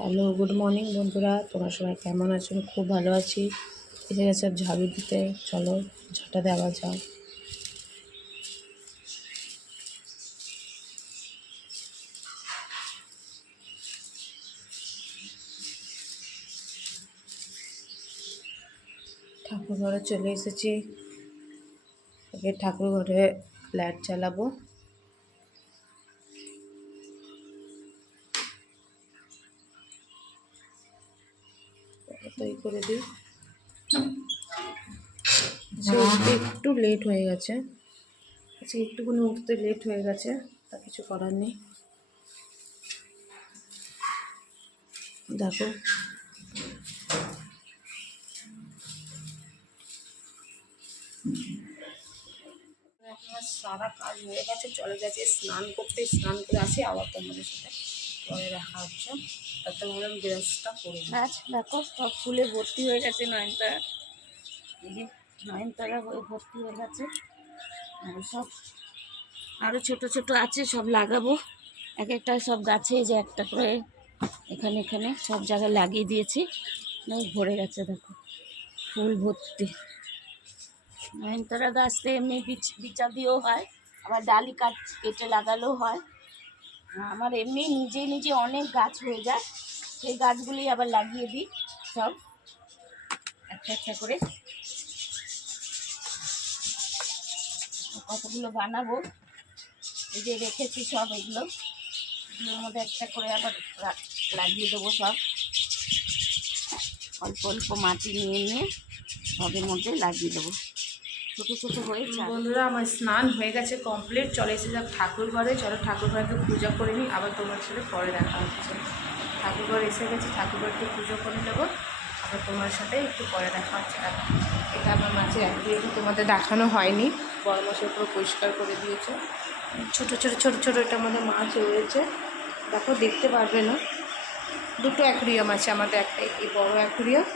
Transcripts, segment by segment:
Hello, good morning বন্ধুরা। তোমরা সবাই কেমন আছো? খুব ভালো আছি। এসে গেছে ঝাড়ু দিতে, চলো ঝাঁটা দেওয়া যাও। ঠাকুর ঘরে চলে এসেছি। আগে ঠাকুর ঘরে লাইট জ্বালাবো। তাই করে দিই। উঠতে একটু লেট হয়ে গেছে, আজকে একটুখানি উঠতে লেট হয়ে গেছে, তা কিছু করার নেই। দেখো আমার সারা কাজ হয়ে গেছে, চলে গেছে স্নান করতে। স্নান করে আসি, আবার তোমাদের সাথে পরে দেখা হচ্ছে। তাতে ভাবলাম ড্রেসটা পরে গাছ দেখো সব ফুলে ভর্তি হয়ে গেছে। নয়নতারা, এই যে নয়নতারা হয়ে ভর্তি হয়ে গেছে। আর সব আরও ছোট ছোট আছে, সব লাগাবো। এক একটা সব গাছে যে একটা করে এখানে এখানে সব জায়গায় লাগিয়ে দিয়েছি। ভরে গেছে দেখো, ফুল ভর্তি। নয়নতারা গাছতে এমনি বিচা দিয়েও হয়, আবার ডালি কেটে লাগালেও হয়। আমার এমনি নিজে নিজে অনেক গাছ হয়ে যায়, সেই গাছগুলি আবার লাগিয়ে দিই সব একটা একটা করে। কতগুলো বানাবো, এই যে রেখেছি সব, এগুলোর মধ্যে একটা করে আবার লাগিয়ে দেবো সব। অল্প অল্প মাটি নিয়ে নিয়ে সবের মধ্যে লাগিয়ে দেবো, ছোটো ছোটো হয়েছে। বন্ধুরা, আমার স্নান হয়ে গেছে কমপ্লিট, চলে এসে যাক ঠাকুর ঘরে। চলো ঠাকুর ঘরে একটু পুজো করে নিই, আবার তোমার সাথে পরে দেখা হচ্ছে। ঠাকুর ঘরে এসে গেছি, ঠাকুর ঘরে একটু পুজো করে নেবো, আবার তোমার সাথে একটু পরে দেখা হচ্ছে। আর এটা আমার মাঝে একদিন তোমাদের দেখানো হয়নি, বড় মাসের পুরো পরিষ্কার করে দিয়েছে। ছোটো ছোটো ছোটো ছোটো এটার মধ্যে মাছ রয়েছে, দেখো দেখতে পারবে না। দুটো অ্যাকুরিয়াম আছে আমাদের, একটা এই বড়ো অ্যাকুরিয়াম,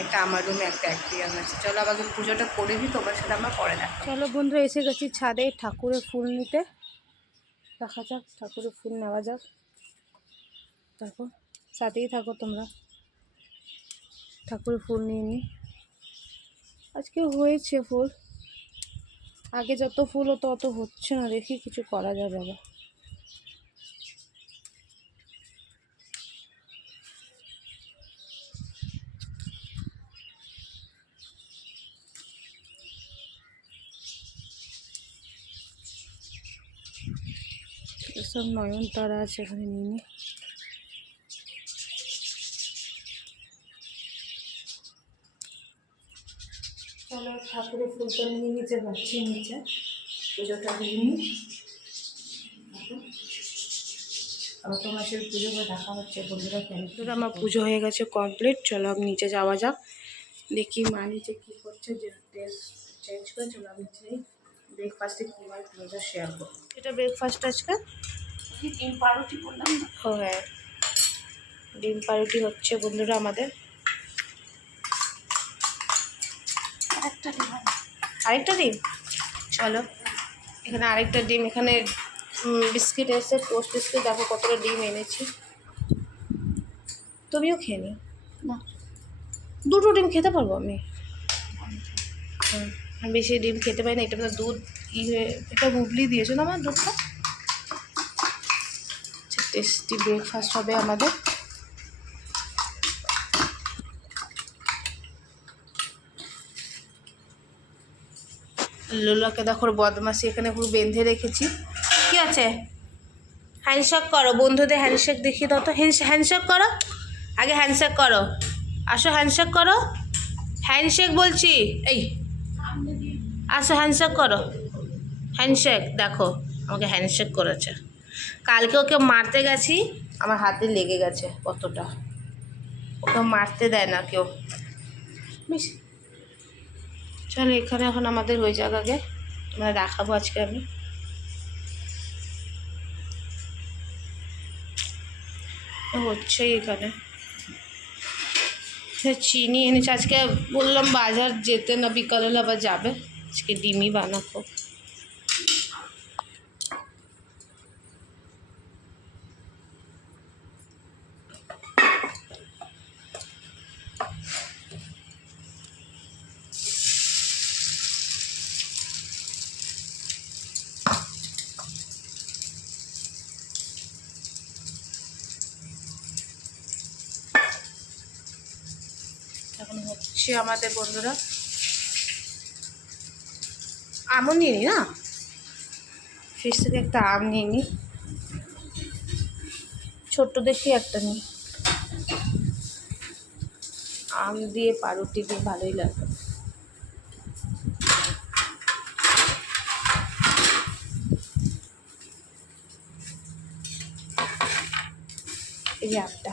একটা আমার রুমে একটা অ্যাকুরিয়াম আছে। চলো আগে পুজোটা করে দিই, তোমার সাথে আমরা পরে দেখা। চলো বন্ধুরা, এসে গেছি ছাদে ঠাকুরের ফুল নিতে। দেখা যাক ঠাকুরের ফুল নেওয়া যাক। দেখো, সাথেই থাকো তোমরা, ঠাকুরের ফুল নিয়ে নিই। আজকে হয়েছে ফুল, আগে যত ফুল হতো অত হচ্ছে না, দেখি কিছু করা যাবে না। এসব নয়নতারা আছে, এখানে নিয়ে নিই। চলো ঠাকুরের ফুলটা নিয়ে নিচে যাচ্ছি, নিচে পুজোটা দিয়ে নিই। আবার তোমার সাথে পুজো করে দেখা হচ্ছে বন্ধুরা। বন্ধুরা, আমার পুজো হয়ে গেছে কমপ্লিট, চলো আমি নিচে যাওয়া যাক। দেখি মা নিচে কী করছে, যে ড্রেস চেঞ্জ করে চলো আমি ব্রেকফাস্টে কী হয় তোমাদের শেয়ার করবো। এটা ব্রেকফাস্ট আজকে ডিম পাউরুটি করলাম না। ও হ্যাঁ, ডিম পাউরুটি হচ্ছে বন্ধুরা আমাদের। একটা ডিম, আরেকটা ডিম, চলো এখানে আরেকটা ডিম। এখানে বিস্কিট এসে, টোস্ট বিস্কিট, দেখো কতটা ডিম এনেছি। তুমিও খেয়ে নিও না দুটো ডিম খেতে পারবো আমি। আমি বেশি ডিম খেতে পারি না। এটা দুধ এটা বুবলি দিয়েছো না আমার দুধটা। টেস্টি ব্রেকফাস্ট হবে আমাদের। লোলাকে দেখো বদমাসি, এখানে পুরো বেঁধে রেখেছি। কি আছে? হ্যান্ডশেক করো বন্ধুদের, হ্যান্ডশেক দেখিয়ে দাও তো। হ্যান্ডশেক করো, আগে হ্যান্ডশেক করো। আসো হ্যান্ডশেক করো, হ্যান্ডশেক বলছি। এই আসো হ্যান্ডশেক করো, হ্যান্ডশেক। দেখো আমাকে হ্যান্ডশেক করেছে। কালকে ওকে মারতে গেছি, আমার হাতে লেগে গেছে কতটা। ওকে মারতে দেয় না কেউ। বেশ, চলো এখানে এখন আমাদের হয়ে যাক, আগে তোমরা দেখাবো আজকে আমি। হচ্ছেই এখানে চিনি এনেছে। আজকে বললাম বাজার যেতে না, বিকালবেলা আবার যাবে। আজকে ডিমই বানাবো। এখন হচ্ছে আমাদের বন্ধুরা। আমও নিয়ে নি না, ফ্রিজ থেকে একটা আম নিয়ে নি, ছোট্ট দেখি একটা নিই। আম দিয়ে পাউরুটি দিয়ে ভালোই লাগবে। এই যে আমটা,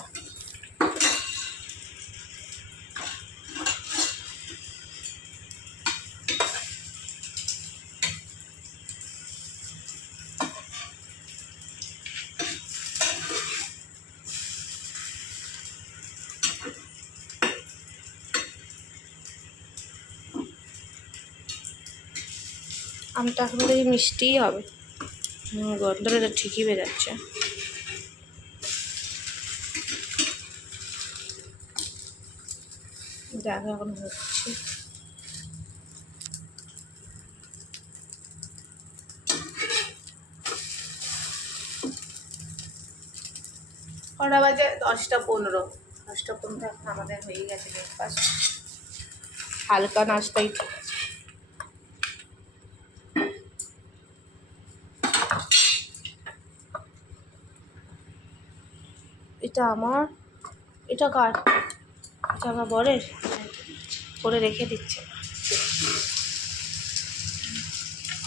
আমটা এখন দেখি মিষ্টিই হবে। গন্ধটা ঠিকই বেরাচ্ছে। দেখো এখন হচ্ছে। কটা বাজে? 10:15। 10:15 এখন আমাদের হয়ে গেছে ব্রেকফাস্ট। হালকা নাস্তাই ঠিক আছে। এটা আমার, এটা কার? এটা আমার বরের, করে রেখে দিচ্ছে।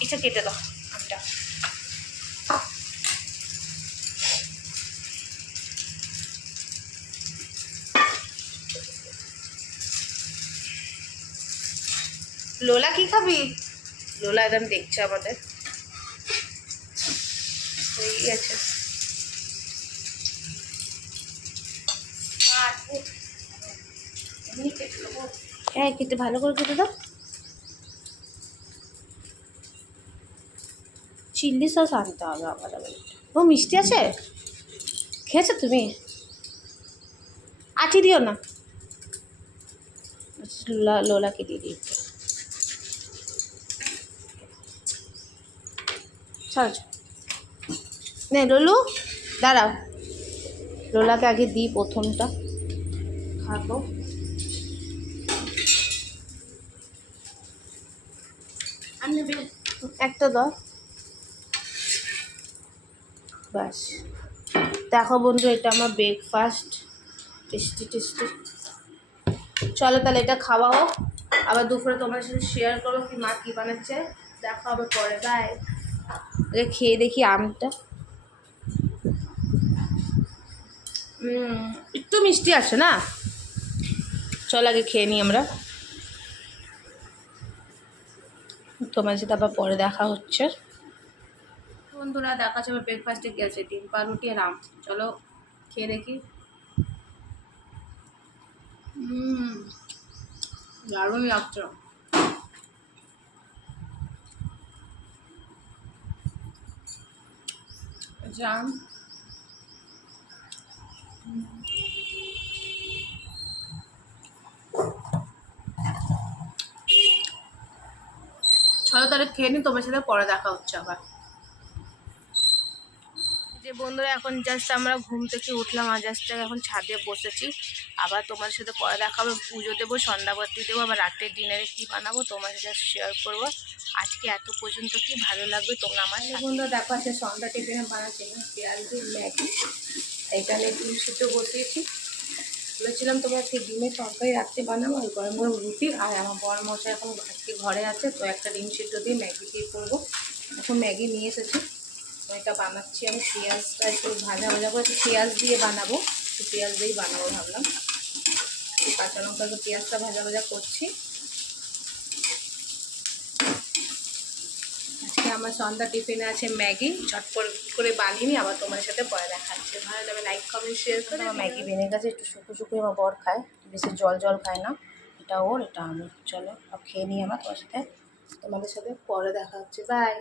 এটা কেটে দাও আমটা। লোলা কি খাবি? লোলা একদম দেখছে আমাদের, হয়ে গেছে। হ্যাঁ, কেটে ভালো করে কেটে দাও। চিল্লি সস আনতে হবে আবার। ও মিষ্টি আছে, খেয়েছো তুমি? আটি দিও না, লোলাকে দিয়ে দিই। চল নে লোলু, দাঁড়াও, লোলাকে আগে দিই প্রথমটা, খাবো। একটা দাও ব্যাস। দেখো বন্ধু, এটা আমার ব্রেকফাস্ট, টেস্টি টেস্টি। চলো তাহলে এটা খাওয়া হোক, আবার দুপুরে তোমার সাথে শেয়ার করো কি মা কী বানাচ্ছে। দেখো আবার পরে, বাই। খেয়ে দেখি আমটা। একটু মিষ্টি আছে না, চল আগে খেয়ে নিই আমরা, তোমার সাথে আবার পরে দেখা হচ্ছে। বন্ধুরা দেখা যাবে ব্রেকফাস্টে গেছে ডিম পাউরুটি আর আম। চলো খেয়ে দেখি। দারুণ লাগছে। জাম, চলো তাহলে খেয়ে নিই, তোমার সাথে পরে দেখা হচ্ছে আবার। যে বন্ধুরা এখন জাস্ট আমরা ঘুম থেকে উঠলাম, আর জাস্ট এখন ছাদে বসেছি। আবার তোমার সাথে পরে দেখা হবে, পুজো দেবো, সন্ধ্যাবাতি দেবো, আবার রাতের ডিনারে কী বানাবো তোমার সাথে শেয়ার করবো। আজকে এত পর্যন্ত কি ভালো লাগবে তোমরা আমার বন্ধুরা দেখো। আছে সন্ধ্যা টিফিনে বানাচ্ছি পেঁয়াজ দিয়ে ম্যাগি, এখানে ডিম সিদ্ধ বসিয়েছি। বলেছিলাম তোমার সেই ডিমের তরকারি রাত্রে বানাবো, আর গরম গরম রুটি। আর আমার বড় মশা এখন আজকে ঘরে আছে, তো একটা ডিম সিদ্ধ দিয়ে ম্যাগি দিয়ে করবো। এখন ম্যাগি নিয়ে এসেছি, এটা বানাচ্ছি আমি। পেঁয়াজটা একটু ভাজা ভাজা করে পেঁয়াজ দিয়ে বানাবো, একটু পেঁয়াজ দিয়েই বানাবো ভাবলাম। কাঁচা লঙ্কা তো পেঁয়াজটা ভাজা ভাজা করছি। আজকে আমার সন্ধ্যা টিফিনে আছে ম্যাগি, চটপট করে বানিয়ে নিই, আবার তোমার সাথে পরে দেখাচ্ছে। ভালো লাগবে লাইক কমেন্ট শেয়ার করে। আমার ম্যাগি বেড়ে গেছে, একটু শুকো শুকো আমার বর খায়, বেশি জল জল খায় না। এটা ওর, এটা আমি। চলো খেয়ে নিই, আমার তোমার সাথে, তোমাদের সাথে পরে দেখা হচ্ছে, বাই।